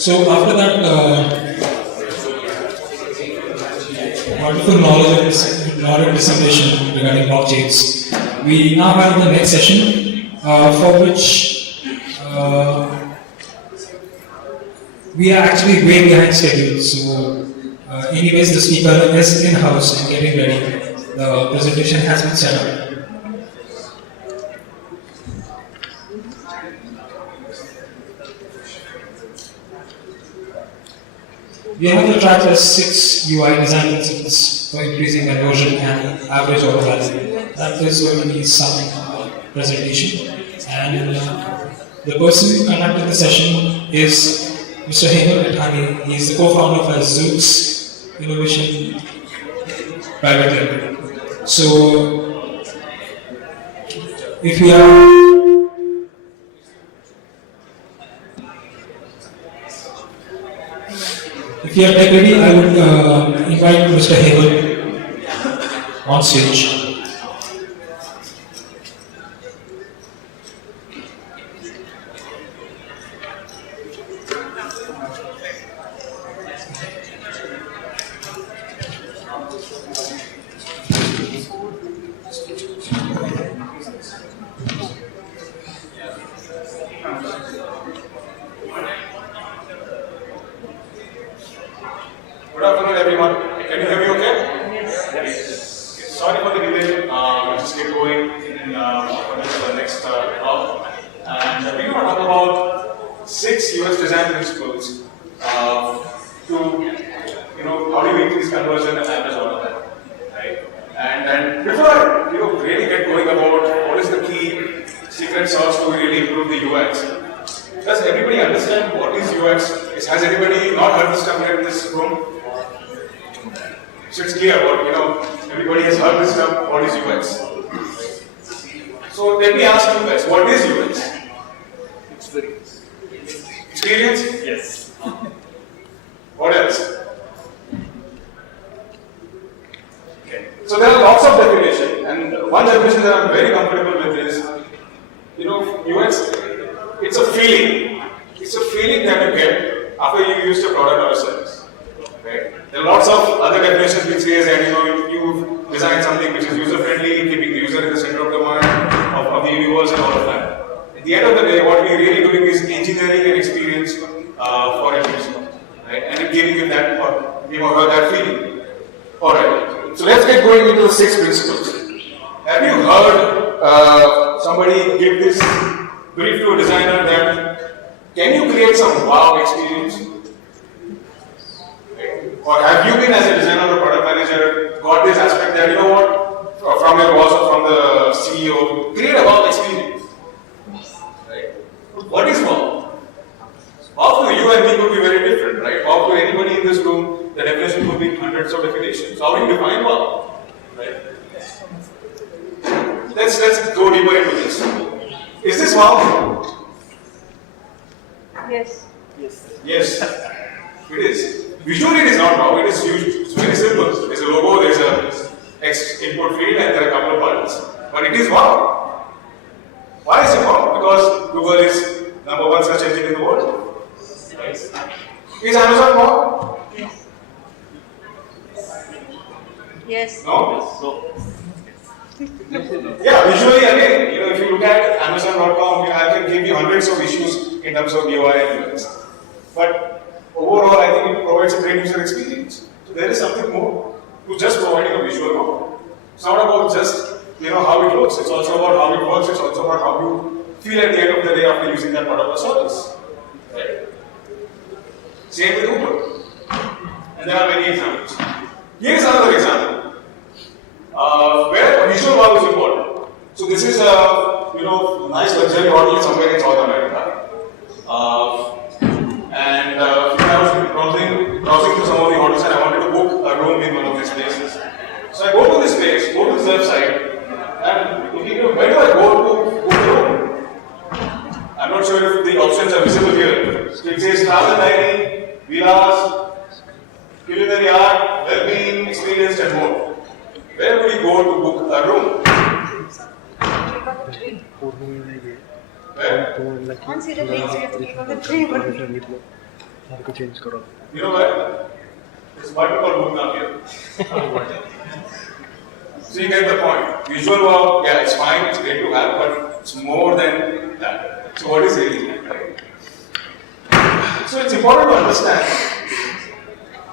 So after that wonderful knowledge and dissemination regarding blockchains, we now have the next session for which we are actually way behind schedule. So anyways, the speaker is in-house and getting ready. The presentation has been set up. We have the track as 6 UI design principles for increasing conversion and average order value. That is going to be some presentation. And the person who conducted the session is Mr. Hemant Ethani. He is the co-founder of Zoox Innovation Private Limited. So, if you are If you are tech ready, I would invite Mr. Hemant on stage. Good afternoon, everyone. Can you hear me okay? Yes. Sorry for the delay. We'll just get going in the next talk. And we're going to talk about 6 US design principles to, how do you increase conversion and average order value, right? And before I, really get going about what is the key secret sauce to really improve the UX, does everybody understand what is UX? Has anybody not heard this term here in this room? So it's clear what, everybody has heard this term, what is UX? So let me ask you guys, what is UX? Experience. Experience? Yes. What else? Okay. So there are lots of definitions, and one definition that I'm very comfortable with is, UX, it's a feeling. It's a feeling that you get after you use the product or service. Right? There are lots of other definitions which says that you design something which is user friendly, keeping the user in the center of the mind of the universe and all of that. At the end of the day, what we're really doing is engineering an experience for a user, right? And giving you that that feeling. All right. So let's get going into the 6 principles. Have you heard somebody give this brief to a designer that can you create some wow experience? Or have you been, as a designer or product manager, got this aspect that, from your boss or from the CEO, create a wow experience? Right? What is wow? Wow to you and me could be very different, right? Wow to anybody in this room, the definition could be hundreds of definitions. How do you define wow? Right? Let's go deeper into this. Is this wow? Yes. Yes, it is. Visually, it is not wow. It is huge. It's very simple. There's a logo, there's a X input field, and there are a couple of buttons. But it is wow. Why is it wow? Because Google is #1 search engine in the world. Right? Is Amazon wow? Yes. No. Yeah, visually again, if you look at Amazon.com, I can give you hundreds of issues in terms of UI and UX. But overall, I think it provides a great user experience. So there is something more to just providing a visual model. It's not about just how it looks. It's also about how it works. It's also about how you feel at the end of the day after using that product or service. Right? Same with Uber. And there are many examples. Here is another example where visual wow is important. So this is a nice luxury hotel somewhere in South America. And I was browsing through some of the hotels and I wanted to book a room in one of these places. So I go to this place, go to this website, and looking at where do I go to book a room? I'm not sure if the options are visible here. So it says travel dining, villas, culinary art, well-being, experience, and more. Where would you go to book a room? Where? Once you reach, you have to click on the table. You know what? There's multiple book now here. So you get the point. Visual wow, yeah, it's fine, it's great to have, but it's more than that. So what is really that, right? So it's important to understand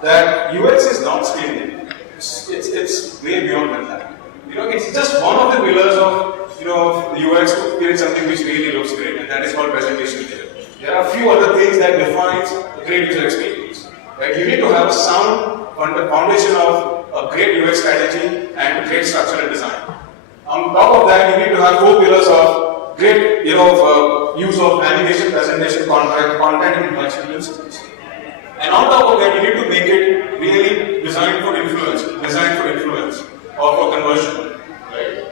that UX is not scaling. It's way beyond than that. It's just one of the pillars of the UX to create something which really looks great, and that is called presentation layer. There are a few other things that defines a great user experience. Right? You need to have a sound foundation of a great UX strategy and great structure and design. On top of that, you need to have 4 pillars of great, use of navigation, presentation, content, and interaction principles. And on top of that, you need to make it really designed for influence or for conversion. Right?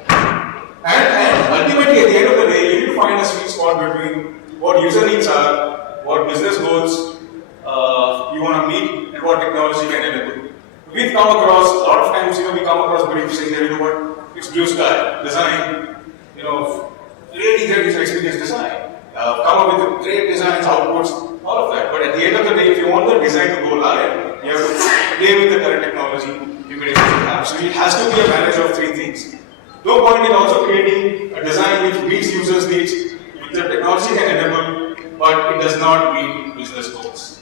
And ultimately, at the end of the day, you need to find a sweet spot between what user needs are, what business goals you want to meet, and what technology can enable. We've come across, a lot of times, we come across briefs saying that, it's blue sky, design, really great user experience design. Come up with great designs, outputs, all of that. But at the end of the day, if you want the design to go live, you have to play with the current technology you have. So it has to be a marriage of 3 things. No point in also creating a design which meets users' needs, which the technology can enable, but it does not meet business goals.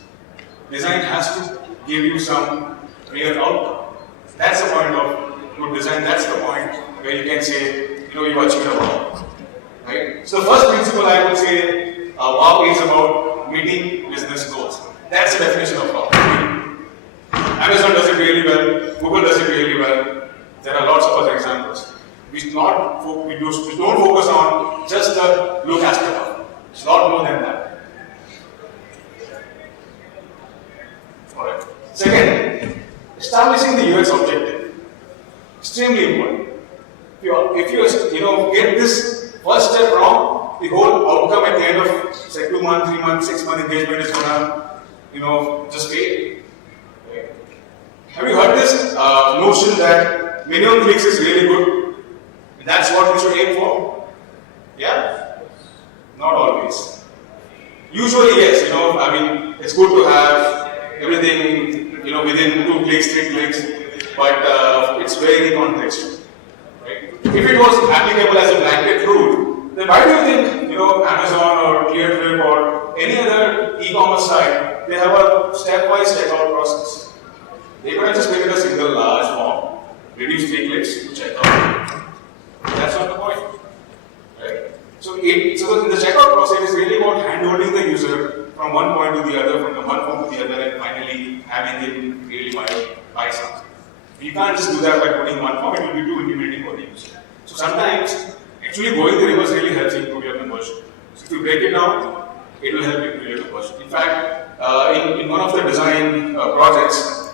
Design has to give you some real outcome. That's the point of good design. That's the point where you can say, you achieved a wow. Right? So the first principle I would say, wow is about meeting business goals. That's the definition of wow. Amazon does it really well. Google does it really well. There are lots of other examples. We don't focus on just the look aspect of it. It's not more than that. Alright. Second, establishing the UX objective. Extremely important. If you get this first step wrong, the whole outcome at the end of say 2 month, 3 month, 6 month engagement is gonna just fail. Okay. Have you heard this notion that minimum clicks is really good? That's what we should aim for? Yeah? Not always. Usually, yes, it's good to have everything, within 2 clicks, 3 clicks, but it's very contextual. Right? If it was applicable as a blanket rule, then why do you think, Amazon or ClearTrip or any other e-commerce site, they have a stepwise checkout process? They could have just made it a single large form, reduce 3 clicks to checkout. That's not the point. Right? So in the checkout process is really about hand-holding the user from one point to the other, from the one form to the other, and finally having him really buy something. You can't just do that by putting one form, it will be too intimidating for the user. So sometimes, actually going the reverse really helps improve your conversion. So if you break it down, it will help improve your conversion. In fact, in one of the design projects,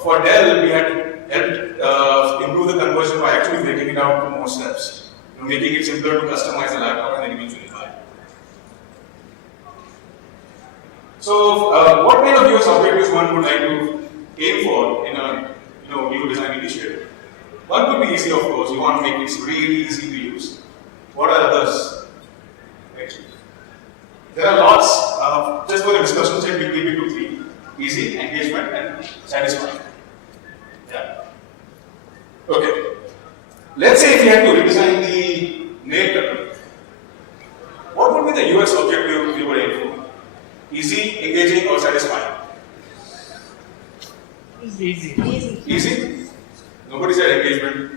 for Dell, we had helped improve the conversion by actually breaking it down to more steps, making it simpler to customize the laptop and then eventually buy. So, what kind of UX objectives one would like to aim for in a new design initiative? One could be easy, of course. You want to make it really easy to use. What are others? Right. There are lots. Just for the discussion sake, we keep it to 3: easy, engagement, and satisfying. Yeah. Okay. Let's say if you had to redesign the nail cutter, what would be the UX objective you would aim for? Easy, engaging, or satisfying? Easy? Nobody said engagement.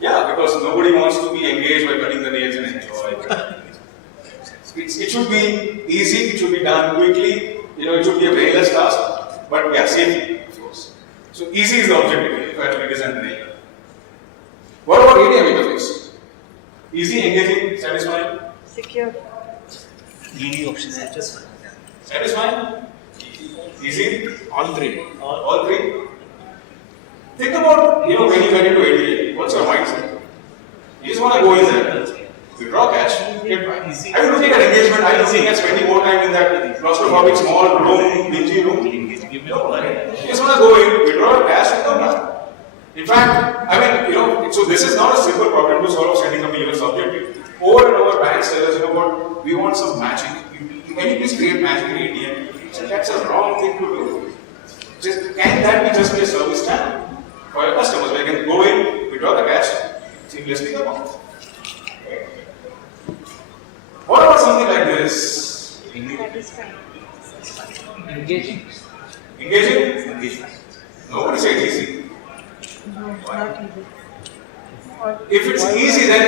Yeah, because nobody wants to be engaged by cutting the nails and enjoy. It should be easy, it should be done quickly, it should be a brainless task, but yeah, safely, of course. So easy is the objective if I have to redesign the nail. What about ADM interface? Easy, engaging, satisfying? Secure. ED option is just Satisfying? Easy? all 3. All 3? Think about, when you get into ADA, what's your mindset? You just want to go in there, withdraw cash, get back. Are you looking at engagement? Are you looking at spending more time in that claustrophobic small room, dingy room? No, right? You just want to go in, withdraw cash, and come back. In fact, so this is not a simple problem to solve setting up a UX objective. Over and over, banks tell us, we want some magic. Can you please create magic in ATM? So that's a wrong thing to do. Can that be just a service channel for your customers? Where you can go in, withdraw the cash, seamlessly come out. Okay. What about something like this? That is fine. Engaging. Engaging? Engaging. Nobody says easy. No, not easy. If it's easy, then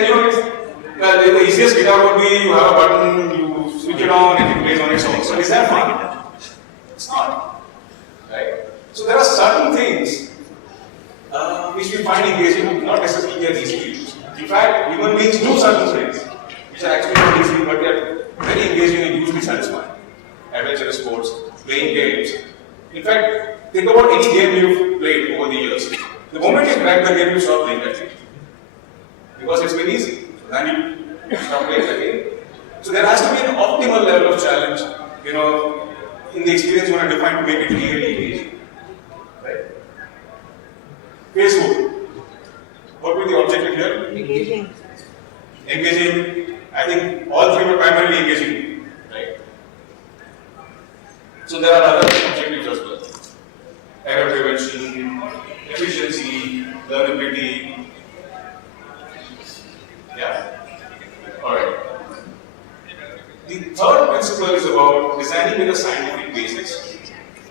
the easiest guitar would be you have a button, you switch it on, and it plays on its own. So is that fun? It's not. Right? So there are certain things which we find engaging, not necessarily as easy to use. In fact, human beings do certain things which are actually not easy, but they are very engaging and usually satisfying. Adventurous sports, playing games. In fact, think about any game you've played over the years. The moment you crack the game, you stop playing that game. Because it's been easy. Then you stop playing the game. So there has to be an optimal level of challenge, in the experience you want to define to make it really engaging. Right? Facebook. What would be the objective here? Engaging. Engaging. I think all three were primarily engaging. Right? So there are other objectives as well. Error prevention, efficiency, learnability. Yeah. Alright. The third principle is about designing with a scientific basis.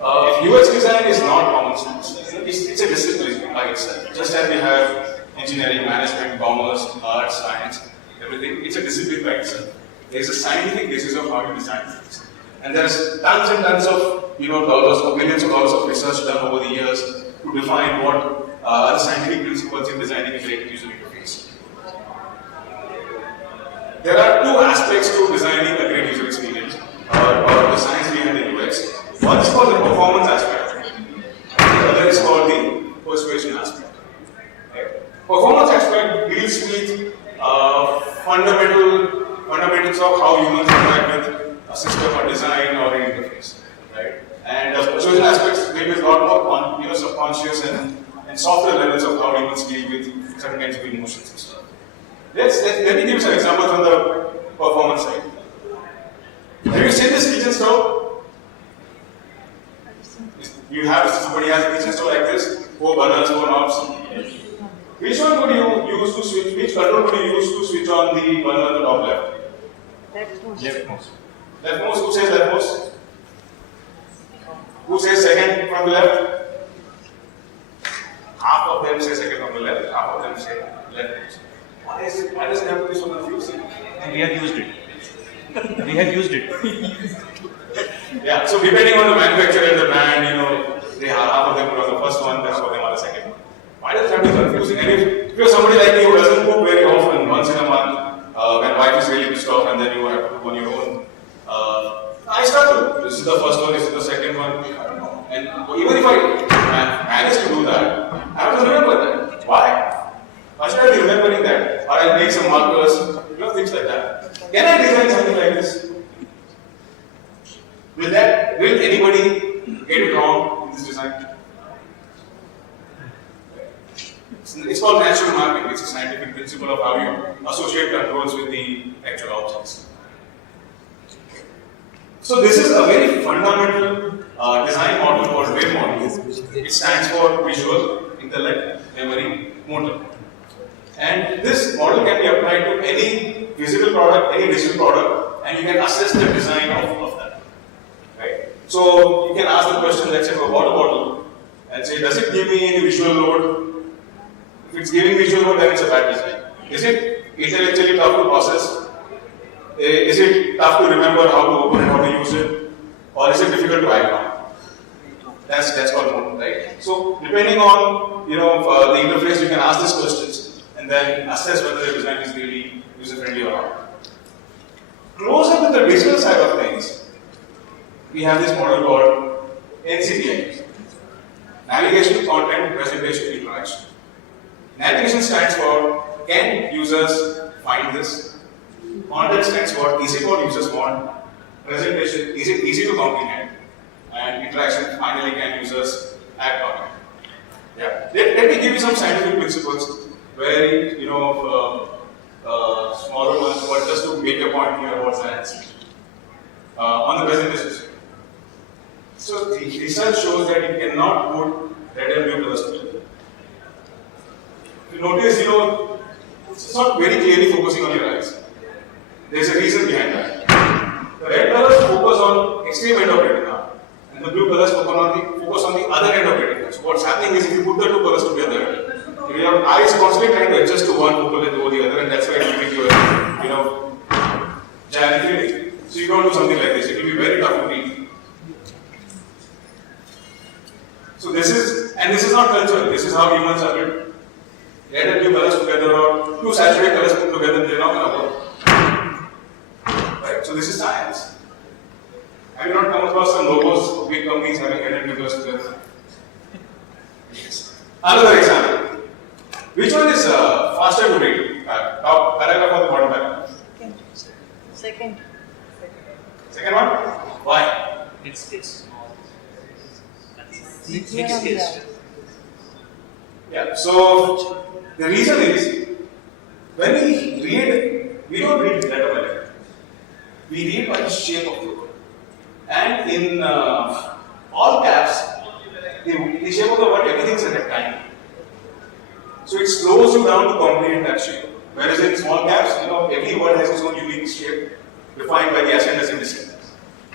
UX design is not common sense. It's a discipline by itself. Just as we have engineering, management, commerce, art, science, everything, it's a discipline by itself. There's a scientific basis of how you design things. And there's tons and tons of dollars or billions of dollars of research done over the years to define what are the scientific principles in designing a great user interface. There are two aspects to designing a great user experience, or the science behind the UX. One is called the performance aspect, and the other is called the persuasion aspect. Okay. Performance aspect deals with fundamentals of how humans interact with a system or design or an interface, right? And persuasion aspects maybe a lot more subconscious and softer levels of how humans deal with certain kinds of emotions and stuff. Let me give you some examples on the performance side. Have you seen this kitchen stove? Somebody has a kitchen stove like this, 4 burners, 4 knobs. Which one would you use to switch? Which control would you use to switch on the burner on the top left? Leftmost. Leftmost. Who says leftmost? Who says second from the left? Half of them say second from the left, half of them say leftmost. Why does it have to be so confusing? And we have used it. Yeah, so depending on the manufacturer and the brand, they have half of them put on the first one, half of them on the second one. Why does it have to be confusing? And if you're somebody like me who doesn't cook very often, once in a month, when wife is really pissed off and then you have to cook on your own, I struggle. This is the first one, this is the second one. And even if I manage to do that, I have to remember that. Why? Why should I be remembering that? Or I'll make some markers, things like that. Can I design something like this? Will anybody get it wrong in this design? It's called natural mapping. It's a scientific principle of how you associate controls with the actual objects. So this is a very fundamental design model called WIM model. It stands for Visual, Intellect, Memory, Motor. And this model can be applied to any physical product, any digital product, and you can assess the design of that. Right? So you can ask the question, let's say, for a water bottle, and say, does it give me any visual load? If it's giving visual load, then it's a bad design. Is it intellectually tough to process? Is it tough to remember how to open it, how to use it? Or is it difficult to act on? That's called model, right? So depending on the interface, you can ask these questions and then assess whether the design is really user-friendly or not. Closer to the digital side of things, we have this model called NCPI. Navigation, Content, Presentation, Interaction. Navigation stands for, can users find this? Content stands for, is it what users want? Presentation, is it easy to comprehend? And interaction, finally, can users act on it? Yeah. Let me give you some scientific principles, very, smaller ones, but just to make a point here about science. On the presentation. So the research shows that you cannot put red and blue colors together. If you notice, it's not very clearly focusing on your eyes. There's a reason behind that. The red colors focus on extreme end of retina, and the blue colors focus on the other end of retina. So what's happening is if you put the two colors together, your eye is constantly trying to adjust to one focal length over the other, and that's why it gives you giant feeling. So you don't do something like this. It will be very tough to read. So this is not cultural. This is how humans are built. Red and blue colors together, or two saturated colors put together, they're not going to work. Right? So this is science. Have you not come across some logos of big companies having red and blue colors together? Yes. Another example. Which one is faster to read? Top paragraph or the bottom paragraph? Second. Second one? Why? Next case. Next case. Yeah, so the reason is when we read, we don't read letter by letter. We read by the shape of the word. And in all caps, the shape of the word, everything is a rectangle. So it slows you down to comprehend that shape. Whereas in small caps, every word has its own unique shape defined by the ascenders and descenders.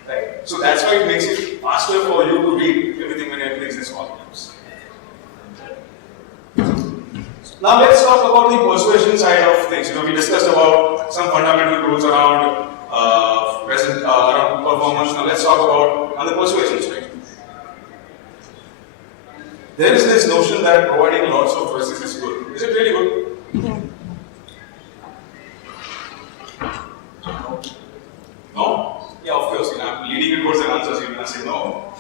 Right? So that's why it makes it faster for you to read everything when everything is in small caps. Now let's talk about the persuasion side of things. We discussed about some fundamental rules around around performance. Now let's talk about the persuasion side. There is this notion that providing lots of choices is good. Is it really good? No? Yeah, of course. I'm leading you towards the answers. You're going to say no.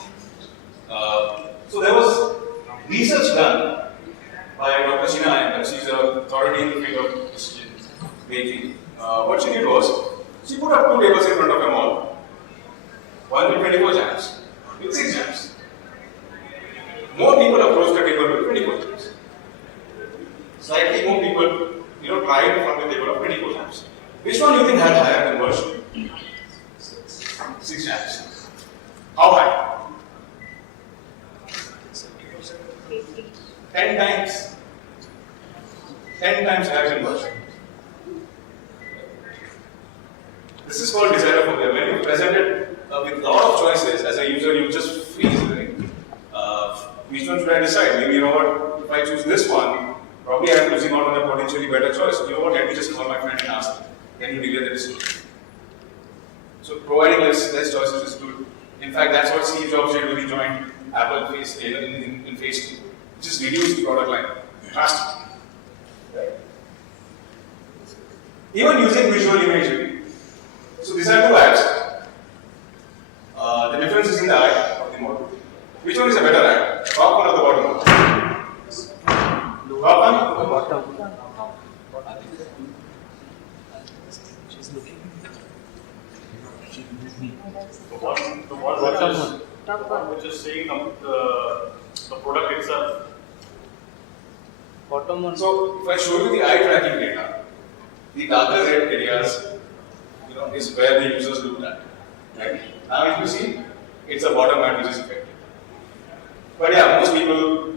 So there was research done by Dr. Sina, and she's an authority in the field of decision making. What she did was, she put up two tables in front of them all. One with 24 jams, with 6 jams. More people approached the table with 24 jams. Slightly more people, tried from the table of 24 jams. Which one do you think had higher conversion? 6 jams. How high? 10 times. 10 times higher conversion. This is called desire for them. When you present it with a lot of choices, as a user, you just freeze, right? Which one should I decide? Maybe, what, if I choose this one, probably I'm losing out on a potentially better choice. What, let me just call my friend and ask, can you declare the decision? So providing less choices is good. In fact, that's what Steve Jobs did when he joined Apple in phase 2. Just reduce the product line drastically. Right? Even using visual imagery. So these are two apps. The difference is in the eye of the model. Which one is a better eye? Top one or the bottom one? Top one? Bottom. She's looking. The one which is saying the product itself. Bottom one. So if I show you the eye tracking data, the darker red areas, is where the users do that. Right? Now if you see, it's a bottom hat which is effective. But yeah, most people,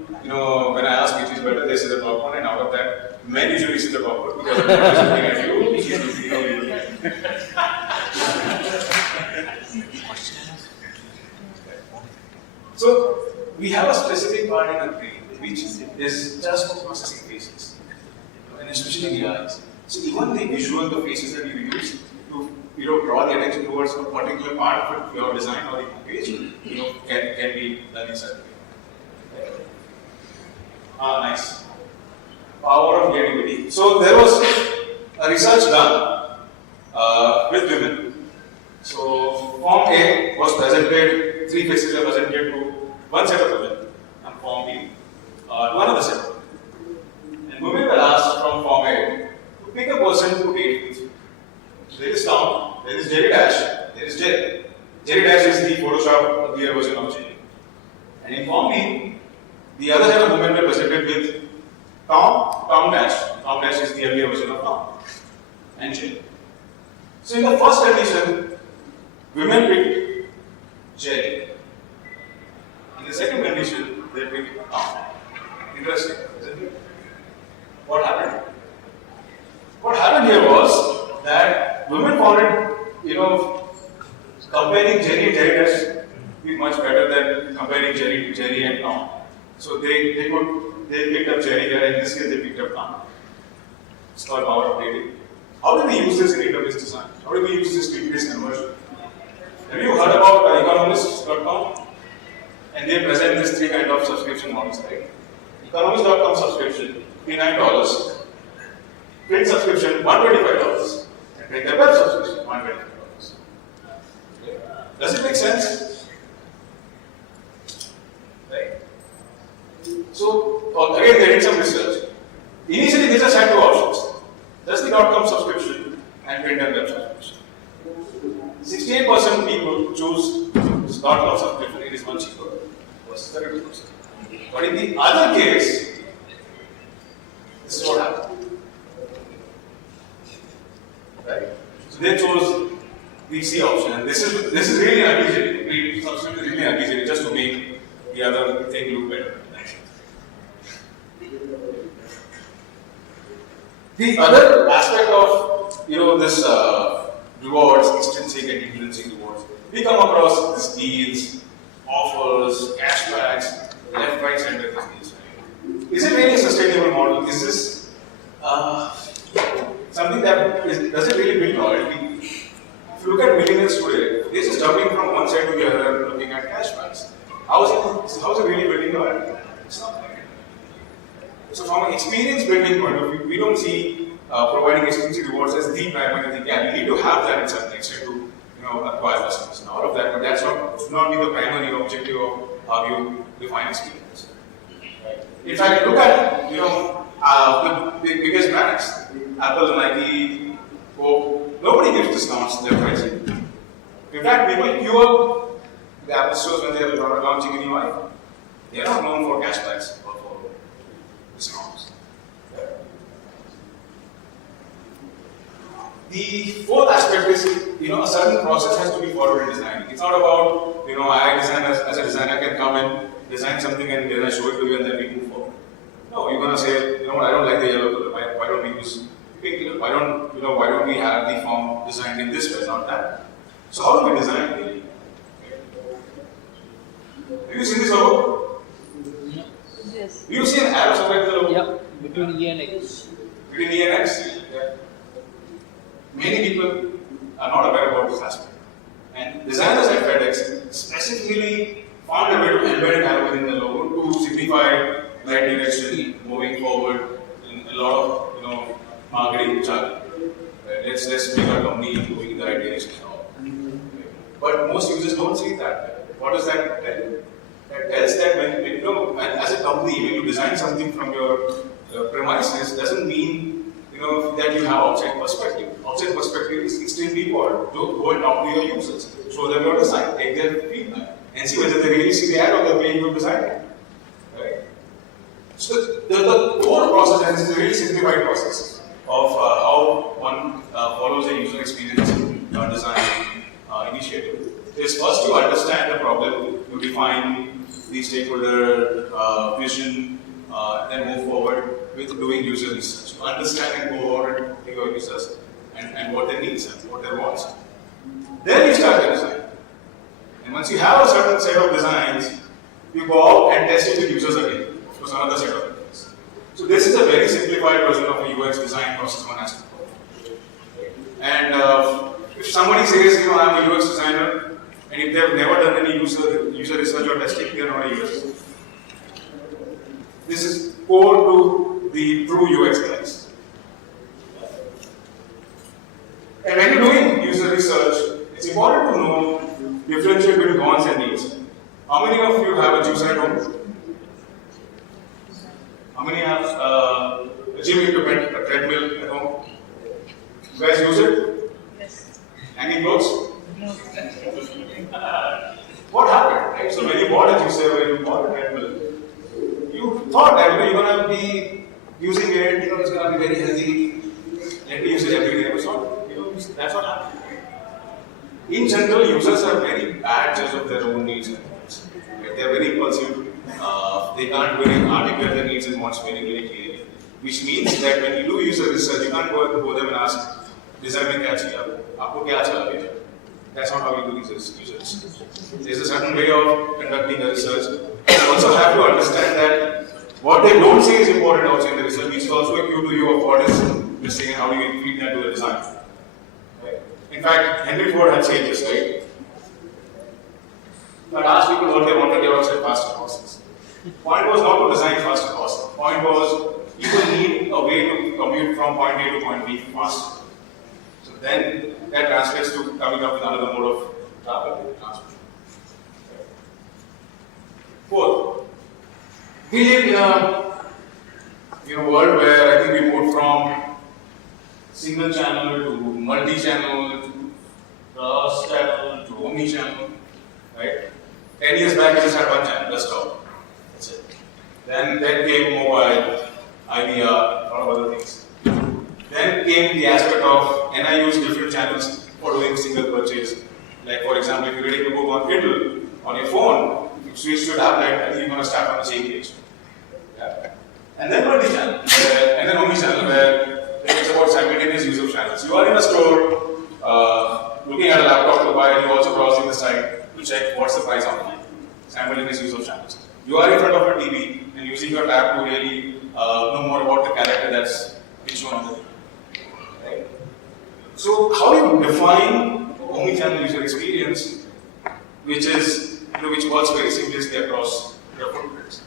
when I ask which is better, they say the top one, and out of that, men usually see the top one because everyone is looking at you, he's looking how you look at it. So we have a specific part in our brain which is just for processing faces, and especially the eyes. So even the faces that you use to draw the attention towards a particular part of your design or the page, can be done in such a way. Nice. Power of creativity. So there was a research done with women. So form A was presented, 3 faces were presented to one set of women, and form B to another set. And women were asked from form A to pick a person to date with. So there is Tom, there is Jerry Dash, there is Jerry. Jerry Dash is the Photoshop clear version of Jerry. And in form B, the other set of women were presented with Tom Dash. Tom Dash is the earlier version of Tom and Jerry. So in the first condition, women picked Jerry. second condition, they bring it down. Interesting, isn't it? What happened? What happened here was that women found it, comparing Jerry and Jerry test be much better than comparing Jerry to Jerry and Tom. So they picked up Jerry there, and in this case they picked up Tom. It's called power of dating. How do we use this in database design? How do we use this database conversion? Have you heard about economists.com? And they present this three kind of subscription models, right? Economist.com subscription, $39. Print subscription, $125. And print the web subscription, $125. Does it make sense? Right? So, again, they did some research. Initially, they just had two options. Just the .com subscription and print and web subscription. 68% people choose .com subscription, it is much cheaper versus 32%. But in the other case, this is what happened. Right? So they chose the C option, and this is really unusual. We subscription is really unusual just to make the other thing look better. The other aspect of this rewards, extrinsic and intrinsic rewards, we come across these deals, offers, cashbacks, left, right, center deals. Is it really a sustainable model? Is this something that does it really build loyalty? If you look at millennials today, they're just jumping from one side to the other, looking at cashbacks. How is it really building loyalty? It's not like it. So from an experience building point of view, we don't see providing extrinsic rewards as the primary thing. Yeah, you need to have that in certain extent to acquire customers and all of that, but that's should not be the primary objective of how you define experience. In fact, look at the biggest brands, Apple, Nike, Coke. Nobody gives discounts in their pricing. In fact, people queue up the Apple stores when they are launching a new iPhone. They are not known for cashbacks or for discounts. The fourth aspect is, a certain process has to be followed in designing. It's not about, I design as a designer can come and design something and then I show it to you and then we move forward. No, you're gonna say, I don't like the yellow color. Why don't we use pink color? Why don't we have the form designed in this way, not that? So how do we design it? Have you seen this logo? Yes. Do you see an arrow somewhere in the logo? Yeah, between E and X. Between E and X? Yeah. Many people are not aware about this aspect. And designers at FedEx specifically found a way to embed an arrow within the logo to signify right direction, moving forward, in a lot of marketing jargon. Let's make our company moving in the right direction. But most users don't see that. What does that tell you? That tells that when as a company, when you design something from your premises, doesn't mean that you have outside perspective. Outside perspective is extremely important. Go and talk to your users, show them your design, take their feedback, and see whether they really see the ad or the way you design it. Right? So the core process, and this is a very simplified process of how one follows a user experience design initiative, is first you understand the problem, you define the stakeholder vision, then move forward with doing user research. To understand and go forward with your users and what they need and what they want. Then you start the design. And once you have a certain set of designs, you go out and test it with users again. Of course, another set of things. So this is a very simplified version of a UX design process one has to follow. And if somebody says, I'm a UX designer, and if they have never done any user research or testing, they are not a UX. This is core to the true UX guys. And when you're doing user research, it's important to know differentiate between wants and needs. How many of you have a juicer at home? How many have a gym equipment, a treadmill at home? You guys use it? Yes. Hanging clothes? No. What happened? Right? So when you bought a juicer, when you bought a treadmill, you thought that you're going to be using it, it's going to be very healthy, let me use it every day. But that's what happened. In general, users are very bad judges of their own needs and wants. channels. Right? They are very impulsive. They can't really articulate their needs and wants very, very clearly. Which means that when you do user research, you can't go them and ask, design mein kya chahiye aapko kya acha lage? That's not how you do user research. There's a certain way of conducting a research. You also have to understand that what they don't say is important also in the research. It's also a cue to you of what is missing and how do you feed that to the design. Right? In fact, Henry Ford had said this, right? But asked people what they wanted, they all said faster horses. Point was not to design faster horses. Point was people need a way to commute from point A to point B faster. So then that translates to coming up with another mode of travel, transport. Fourth, we live in a world where I think we moved from single channel to multi-channel to cross-channel to omni-channel, right? 10 years back, we just had one channel, desktop. That's it. Then came mobile, IVR, a lot of other things. Then came the aspect of, can I use different channels for doing single purchase? Like, for example, if you're reading a book on Kindle, on your phone, you switch to a tablet, I think you're going to start on the same page. Yeah. And then multi-channel, and then omni-channel, where it's about simultaneous use of channels. You are in a store, looking at a laptop to buy, and you're also browsing the site to check what's the price online. Simultaneous use of channels. You are in front of a TV and using your tab to really know more about the character that's been shown on the TV. Right? So, how do you define omni-channel user experience, which works very seamlessly across your footprints?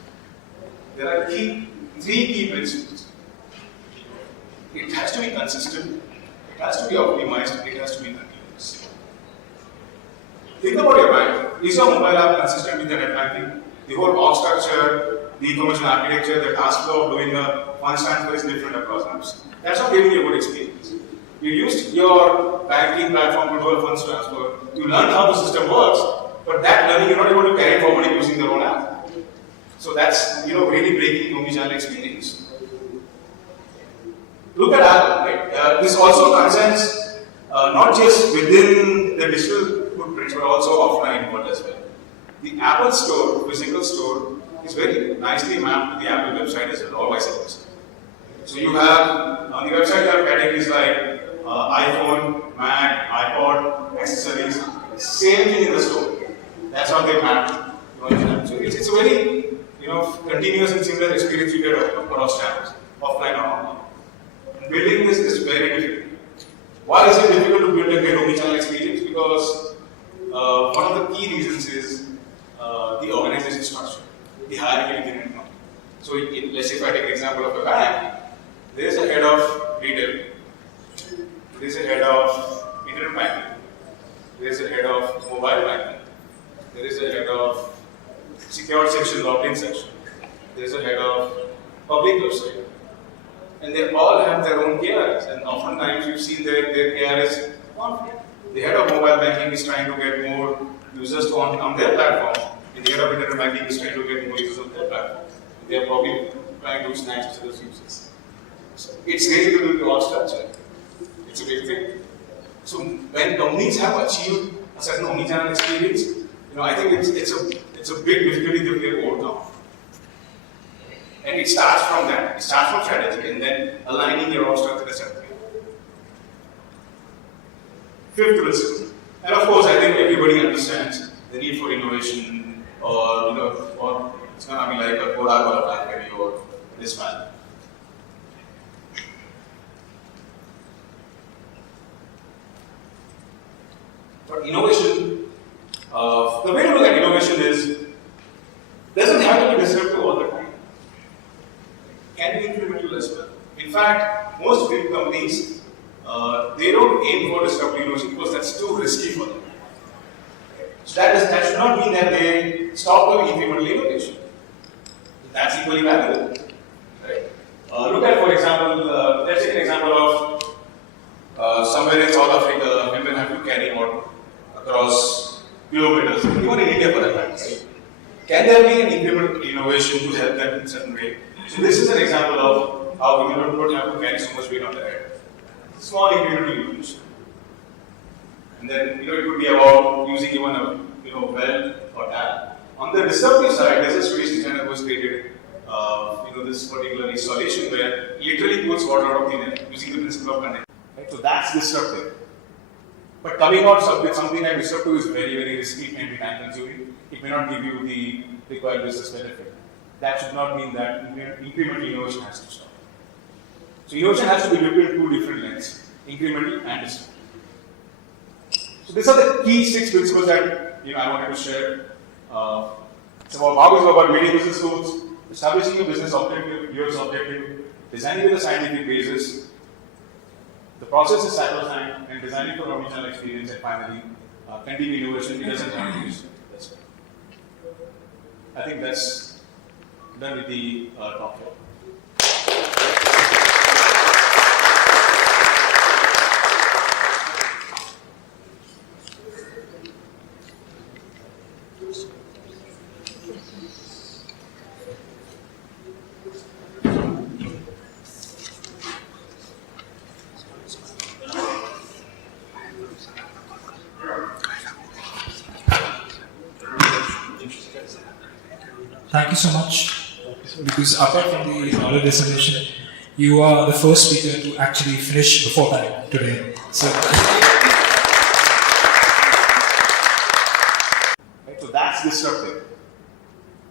There are three key principles. It has to be consistent, it has to be optimized, it has to be continuous. Think about your bank. Is your mobile app consistent with the net banking? The whole org structure, the information architecture, the task flow of doing a fund transfer is different across apps. That's not giving you a good experience. You used your banking platform to do a funds transfer. You learned how the system works, but that learning you're not able to carry forward using your own app. So that's really breaking the omnichannel experience. Look at Apple, right? This also concerns not just within the digital footprints, but also offline world as well. The Apple store, physical store, is very nicely mapped to the Apple website as well, all vice versa. So you have, on the website, you have categories like iPhone, Mac, iPod, accessories, same thing in the store. That's how they map. So it's a very continuous and similar experience you get across channels, offline or online. Building this is very difficult. Why is it difficult to build a great omnichannel experience? Because one of the key reasons is the organization structure, the hierarchy within it. So let's say if I take an example of a bank, there is a head of retail, there is a head of internet banking, there is a head of mobile banking, there is a head of secured section, logged-in section, there is a head of public website. And they all have their own KRs, and oftentimes you've seen their KRs conflict. The head of mobile banking is trying to get more users on their platform, and the head of internet banking is trying to get more users on their platform. They are probably trying to snatch those users. So it's really to do with the org structure. It's a big thing. So when companies have achieved a certain omnichannel experience, I think it's a big difficulty that we have overcome. And it starts from that. It starts from strategy and then aligning your org structure as a certain way. Fifth principle. And of course, I think everybody understands the need for innovation, or it's going to be like a Kodak or a BlackBerry or this man. But innovation, the way to look at innovation is, doesn't have to be disruptive all the time. Can be incremental as well. In fact, most big companies, they don't aim for disruptive innovation because that's too risky for them. So that should not mean that they stop doing incremental innovation. That's equally valuable. Right? Look at, for example, let's take an example of somewhere in South Africa, women have to carry water across kilometers, even in India for that matter. Right? Can there be an incremental innovation to help them in a certain way? So this is an example of how women don't have to carry so much weight on their head. Small incremental innovation. And then it could be about using even a well or tap On the disruptive side, there's a Swedish designer who has created this particular installation where literally pulls water out of thin air using the principle of condensation. Right? So that's disruptive. But coming out with something like disruptive is very, very risky, it can be time consuming. It may not give you the required business benefit. That should not mean that incremental innovation has to stop. So innovation has to be looked in two different lengths, incremental and disruptive. So these are the key 6 principles that I wanted to share. So how is it about meeting business goals, establishing a business objective, UX objective, designing with a scientific basis, the process is sacrosanct, and designing for omnichannel experience, and finally, continued innovation. It doesn't have to be. That's it. I think that's done with the talk here. Thank you so much, because apart from the knowledge dissemination, you are the first speaker to actually finish before time today. So, right, so that's disruptive.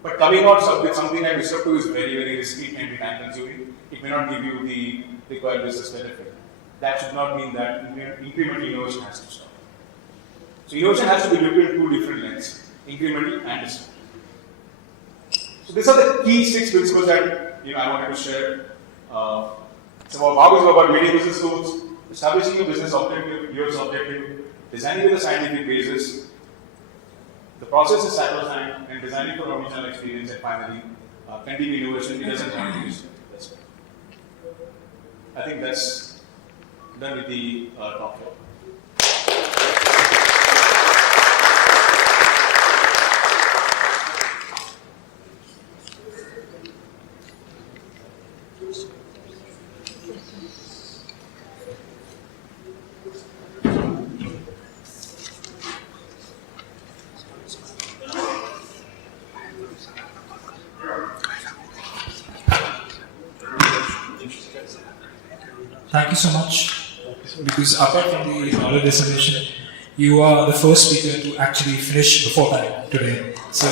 But coming out with something like disruptive is very, very risky, it can be time consuming. It may not give you the required business benefit. That should not mean that incremental innovation has to stop. So innovation has to be looked in two different lengths, incremental and disruptive. So these are the key 6 principles that I wanted to share. So how is it about meeting business goals, establishing a business objective, UX objective, designing with a scientific basis, the process is sacrosanct, and designing for omnichannel experience, and finally, continued innovation. It doesn't have to be. That's it. I think that's done with the talk here. thank you so much, because apart from the knowledge dissemination, you are the first speaker to actually finish before time today. So.